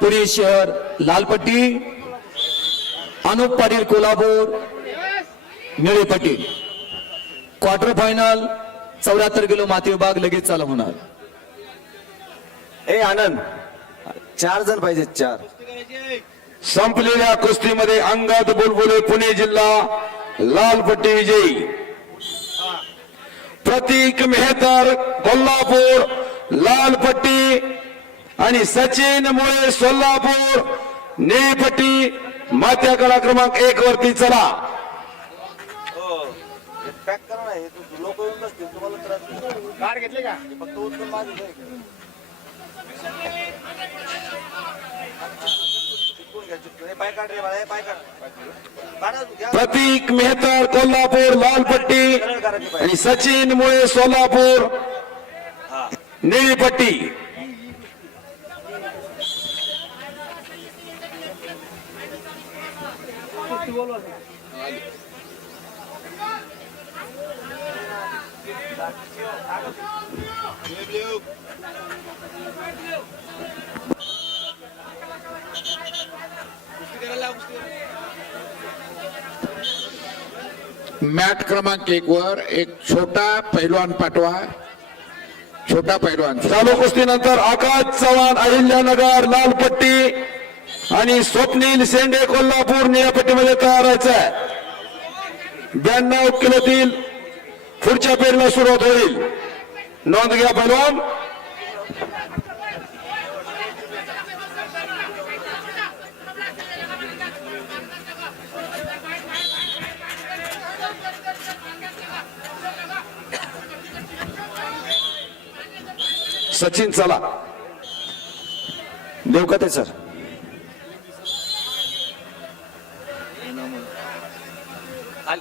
पुणे शहर लालपट्टी अनुप पाटील कोल्हापूर निळे पट्टी क्वार्टर फायनल चौऱ्याहत्तर किलो माती विभाग लगेच चालू होणार. ए आनंद. चार जण पाहिजेत चार. संपलेल्या कुस्तीमध्ये अंगात बुलबुले पुणे जिल्हा लालपट्टी विजयी. प्रतीक मेहतर कोल्हापूर लालपट्टी आणि सचिन मुळे सोलापूर निळपट्टी मात्या कडा क्रमांक एक वरती चला. हे. लोक येऊन नसतील तुम्हाला त्रास कार्ड घेतले का? फक्त उत्तर मागे पाय काढ रे बाळा पाय काढ. काढा घ्या. प्रतीक मेहतर कोल्हापूर लालपट्टी आणि सचिन मुळे सोलापूर निळीपट्टी मॅट क्रमांक एक वर एक छोटा पैलवान पाठवा. छोटा पैलवान. चालू कुस्तीनंतर आकाश चव्हाण अहिल्यानगर लालपट्टी आणि स्वप्नील शेंडे कोल्हापूर निळ्यापट्टीमध्ये तयार व्हायचं आहे ब्याण्णव किलोतील पुढच्या पेरीला सुरुवात होईल. नोंद घ्या पैलवान. सचिन चला. देवकते सर?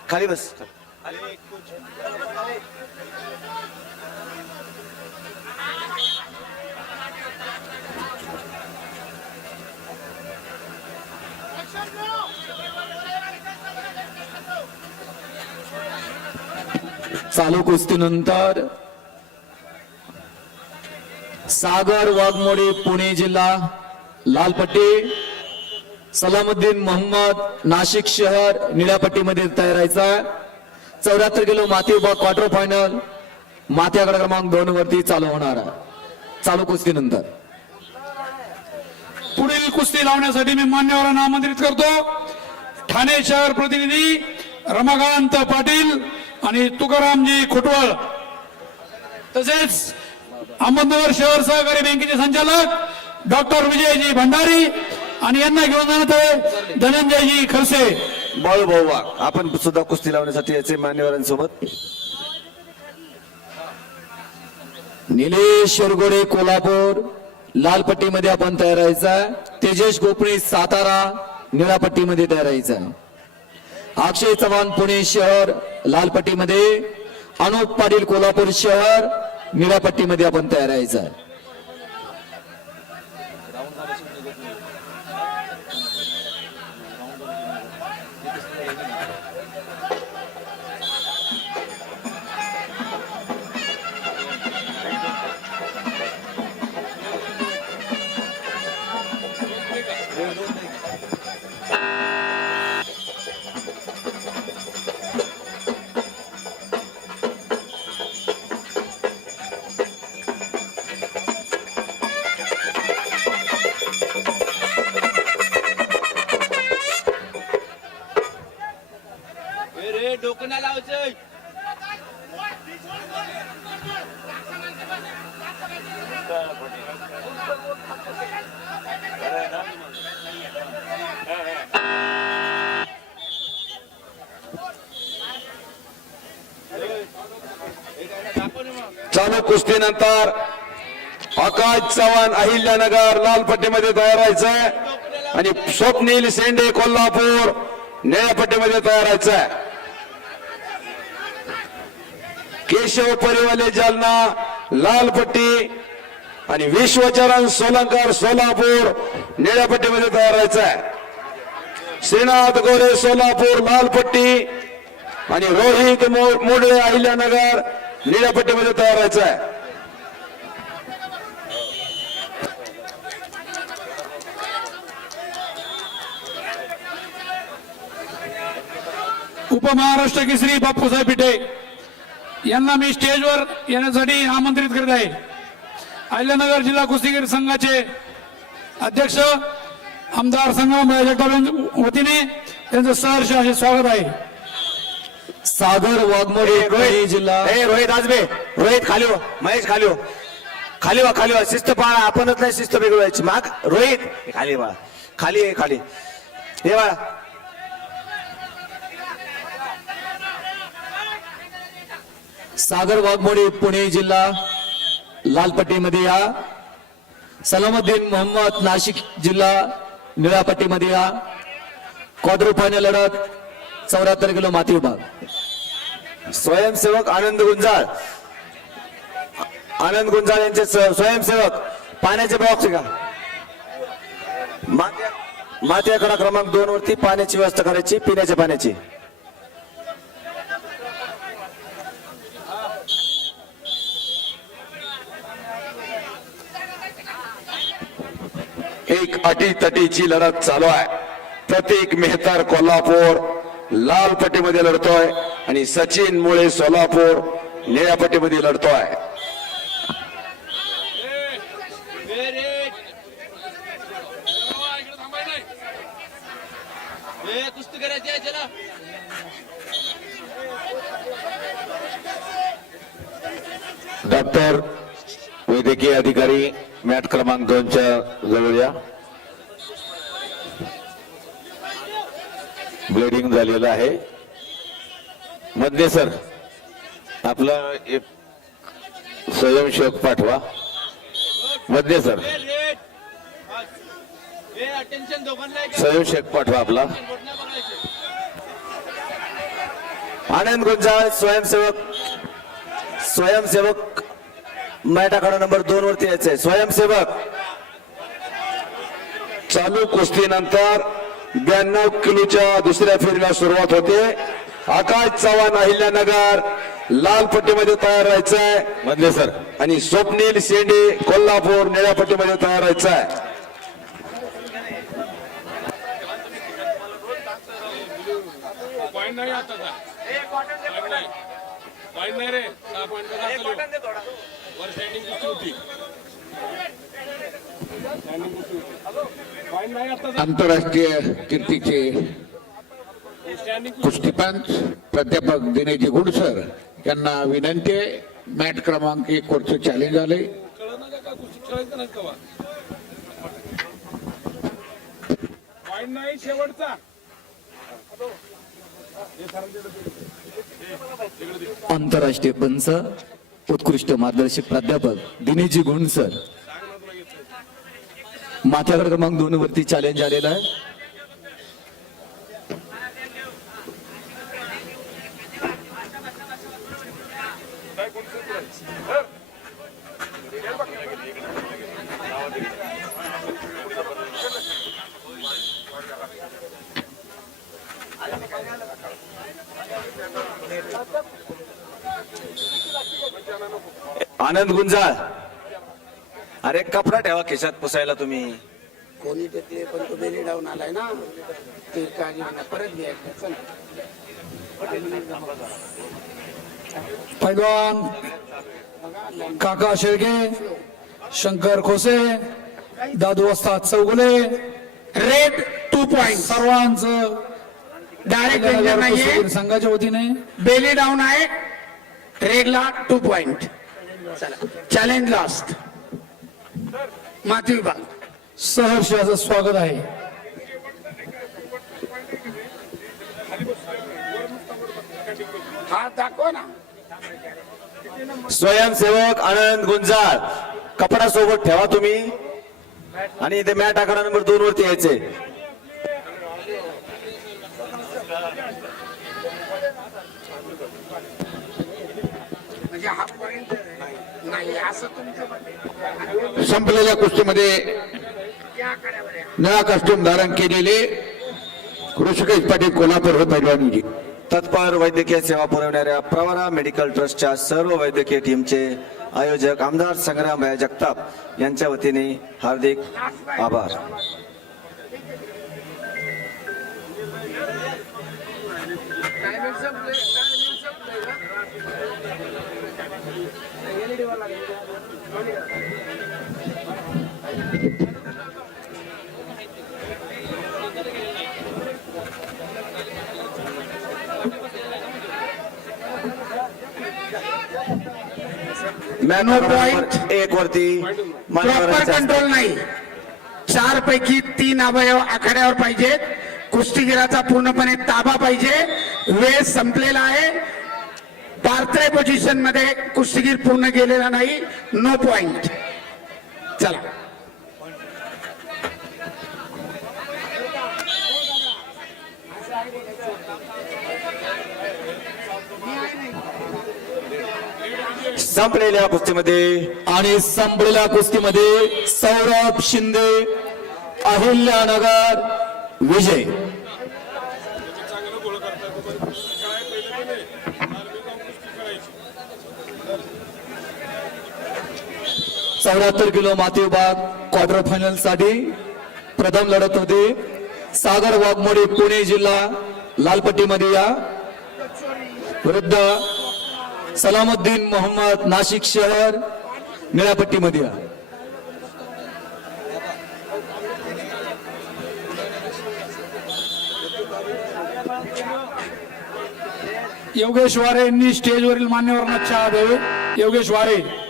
खाली बस. चालू कुस्तीनंतर सागर वाघमोडे पुणे जिल्हा लालपट्टी सलामुद्दीन मोहम्मद नाशिक शहर निळ्यापट्टीमध्ये तयार राहायचा चौऱ्याहत्तर किलो माती उभा क्वार्टर फायनल माती आकडा क्रमांक दोन वरती चालू होणार आहे. चालू कुस्तीनंतर. पुढील कुस्ती लावण्यासाठी मी मान्यवरांना आमंत्रित करतो. ठाणे शहर प्रतिनिधी रमाकांत पाटील आणि तुकारामजी खोटवळ. तसेच अहमदनगर शहर सहकारी बँकेचे संचालक डॉक्टर विजयजी भंडारी आणि यांना घेऊन जाण्यात आहे धनंजयजी खरसे भाऊ वाघ आपण सुद्धा कुस्ती लावण्यासाठी याचे मान्यवरांसोबत. निलेश शिरगोडे कोल्हापूर लालपट्टीमध्ये आपण तयार व्हायचा तेजस गोपळे सातारा निळापट्टीमध्ये तयार व्हायचा अक्षय चव्हाण पुणे शहर लालपट्टीमध्ये. अनुप पाटील कोल्हापूर शहर निळापट्टीमध्ये आपण तयार व्हायचा चालू कुस्तीनंतर आकाश चव्हाण अहिल्यानगर लालपट्टीमध्ये तयार व्हायचंय. आणि स्वप्नील शेंडे कोल्हापूर निळ्यापट्टीमध्ये तयार व्हायचंय. केशव परिवाले जालना लालपट्टी आणि विश्वचरण सोलंकर सोलापूर निळ्यापट्टीमध्ये तयार व्हायचंय. श्रीनाथ गोरे सोलापूर लालपट्टी आणि रोहित मो- मोडे निळ्या पट्टीमध्ये तयार व्हायचं आहे उपमहाराष्ट्र केसरी बाप्पूसाहेब पिठे यांना मी स्टेजवर येण्यासाठी आमंत्रित करीत आहे. अहिल्यानगर जिल्हा कुस्तीगीर संघाचे अध्यक्ष आमदार संघ जगताप वतीने त्यांचं सहर्ष असे स्वागत आहे. सागर वाघमोडे पुणे जिल्हा. ए रोहित आजबे रोहित खाली हो. महेश खाली हो. खाली वा खाली वा शिस्त पाळा. आपणच नाही शिस्त बिघडवायची. माग. रोहित. हे खाली बा खाली आहे खाली. हे बा सागर वाघमोडे पुणे जिल्हा. लालपट्टीमध्ये या. सलामुद्दीन मोहम्मद नाशिक जिल्हा. निळापट्टीमध्ये या. क्वार्टर फायनल लढत. चौऱ्याहत्तर किलो माती विभाग. स्वयंसेवक आनंद गुंजाळ. आनंद गुंजाळ यांचे स्वयंसेवक. पाण्याचे बॉक्स का? माती मात्याकडा क्रमांक दोन वरती पाण्याची व्यवस्था करायची पिण्याच्या पाण्याची. एक अटी तटीची लढत चालू आहे. प्रतीक मेहतार कोल्हापूर लाल पट्टीमध्ये लढतोय आणि सचिन मुळे सोलापूर निळ्या पट्टीमध्ये लढतोय. डॉक्टर वैद्यकीय अधिकारी मॅट क्रमांक दोनच्या जवळ या. ब्लडिंग झालेलं आहे. मध्ये सर आपला एक स्वयंसेवक पाठवा. मध्ये सर स्वयंसेवक पाठवा आपला. आनंद गुंजाळ स्वयंसेवक स्वयंसेवक मॅटाकडा नंबर दोन वरती यायचंय. स्वयंसेवक चालू कुस्तीनंतर ब्याण्णव किलोच्या दुसऱ्या फेरीला सुरुवात होते. आकाश चव्हाण अहिल्यानगर लाल पट्टीमध्ये तयार राहायचंय. मधले सर. आणि स्वप्नील शेंडे कोल्हापूर निळ्या पट्टीमध्ये तयार राहायचंय. पॉईंट नाही आता पॉईंट नाही. रे. आंतरराष्ट्रीय कीर्तीचे कुस्तीपंच प्राध्यापक दिनेजी गुडसर यांना विनंती आहे. मॅट क्रमांक एक वरचं चॅलेंज आले आंतरराष्ट्रीय पंच उत्कृष्ट मार्गदर्शक प्राध्यापक दिनेशजी सर. मातावर क्रमांक दोन वरती चॅलेंज आलेला आहे. आनंद गुंजाळ. अरे कपडा ठेवा खिशात पुसायला तुम्ही. कोणी टेकले पण तो बेली डाऊन आलाय ना. ते काळजी म्हणा परत घ्यायचं चल. पैलवान काका शेळके शंकर खोसे दादू वस्ताद चौगुले रेड टू पॉइंट सर्वांचं डायरेक्ट नाहीये. संघाच्या वतीने. बेली डाऊन आहे. रेडला टू पॉइंट चॅलेंज लास्ट माती विभाग सहर्ष स्वागत आहे. हा दाखवा ना. स्वयंसेवक आनंद गुंजाळ कपडा सोबत ठेवा तुम्ही. आणि इथे मॅट आकडा नंबर दोन वरती यायचे म्हणजे हा पॉइंट नाही असं तुमचं संपलेल्या कुस्तीमध्ये नळा कड्यावर धारण केलेले ऋषिकेश पाटील कोल्हापूर हे पैलवानजी तत्पर वैद्यकीय सेवा पुरवणाऱ्या प्रवरा मेडिकल ट्रस्टच्या सर्व वैद्यकीय टीमचे आयोजक आमदार संग्राम जगताप यांच्या वतीने हार्दिक आभार. क्रमांक point. एक वरती प्रॉपर कंट्रोल नाही. चार पैकी तीन अवयव आखाड्यावर पाहिजेत. कुस्तीगिराचा पूर्णपणे ताबा पाहिजे. वेळ संपलेला आहे. पार्त्रे पोझिशनमध्ये कुस्तीगीर पूर्ण गेलेला नाही. नो पॉइंट चला. संपलेल्या कुस्तीमध्ये आणि संपलेल्या कुस्तीमध्ये सौरभ शिंदे अहिल्यानगर विजय. चौऱ्याहत्तर किलो माती विभाग क्वार्टर फायनलसाठी प्रथम लढत होते. सागर वाघमोडे पुणे जिल्हा लालपट्टीमध्ये या वृद्ध सलामुद्दीन मोहम्मद नाशिक शहर निळ्यापट्टीमध्ये या. योगेश वारे यांनी स्टेजवरील मान्यवरांना चहा द्यावे. योगेश वारे.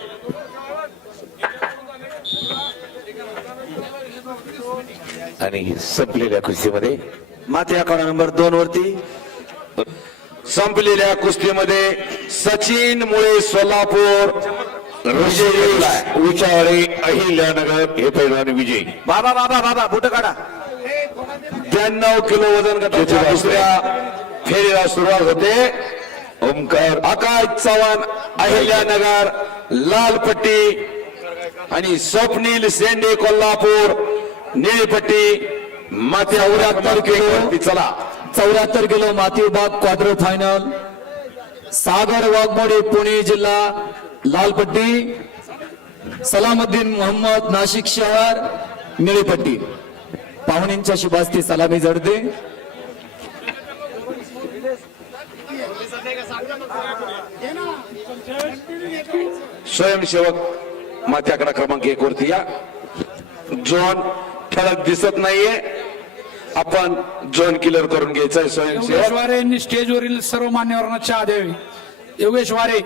आणि संपलेल्या कुस्तीमध्ये. माती आकडा नंबर दोन वरती संपलेल्या कुस्तीमध्ये सचिन मुळे सोलापूर विजय विचारे अहिल्यानगर हे पैलवान विजय. बाबा बाबा बाबा बुट काढा. ब्याण्णव किलो वजन गटाच्या दुसऱ्या फेरीला सुरुवात होते. ओमकार आकाश चव्हाण अहिल्यानगर लालपट्टी आणि स्वप्नील सेंडे कोल्हापूर. निळीपट्टी माथ्या चौऱ्याहत्तर किलो चला. चौऱ्याहत्तर किलो माती विभाग क्वार्टर फायनल सागर वाघमोडे पुणे जिल्हा लालपट्टी. सलामुद्दीन मोहम्मद नाशिक शहर निळीपट्टी. पाहुण्यांच्या शुभास्ती सलामी जडते स्वयंसेवक माथ्याकडा क्रमांक एक वरती या. झोन ठळक दिसत नाहीये. आपण झोन किलर करून घ्यायचंय स्वयंसेवक. वारे यांनी स्टेजवरील सर्व मान्यवरांना चहा द्यावी. योगेश वारे.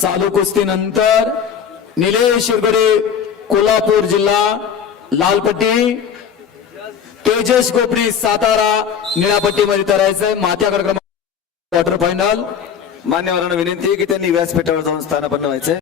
चालू कुस्तीनंतर निलेश शिरगडे कोल्हापूर जिल्हा लालपट्टी तेजस गोपरी सातारा निळापट्टीमध्ये तरायचंय माथ्याकडे क्रमांक क्वार्टर फायनल मान्यवरांना विनंती आहे की त्यांनी व्यासपीठावर जाऊन स्थानापन्न व्हायचंय